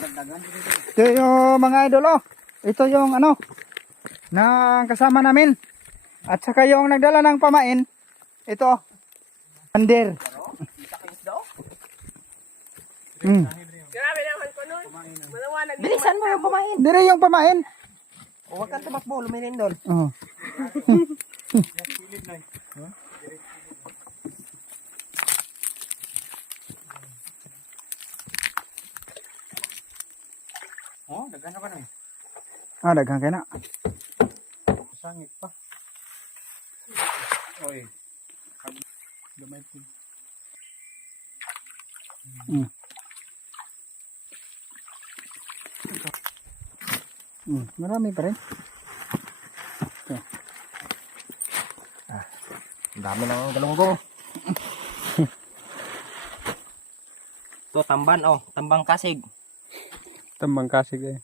Ito yung mga idol, oh. Ito yung ano, na kasama namin. At saka yung nagdala ng pamain, ito, Ander. Grabe naman ko nun. Malawanag. Bilisan mo yung pamain. Dire yung pamain. Huwag kang tumakbo, lumirindol. Oh. Oh, daghan na ba na? Ah, daghang kay na. Sangit pa. Oy. Gamay po. Marami pa rin. Ang dami ng galunggong. Ito, tamban, oh. Tambang kasig. Tambang kasig eh.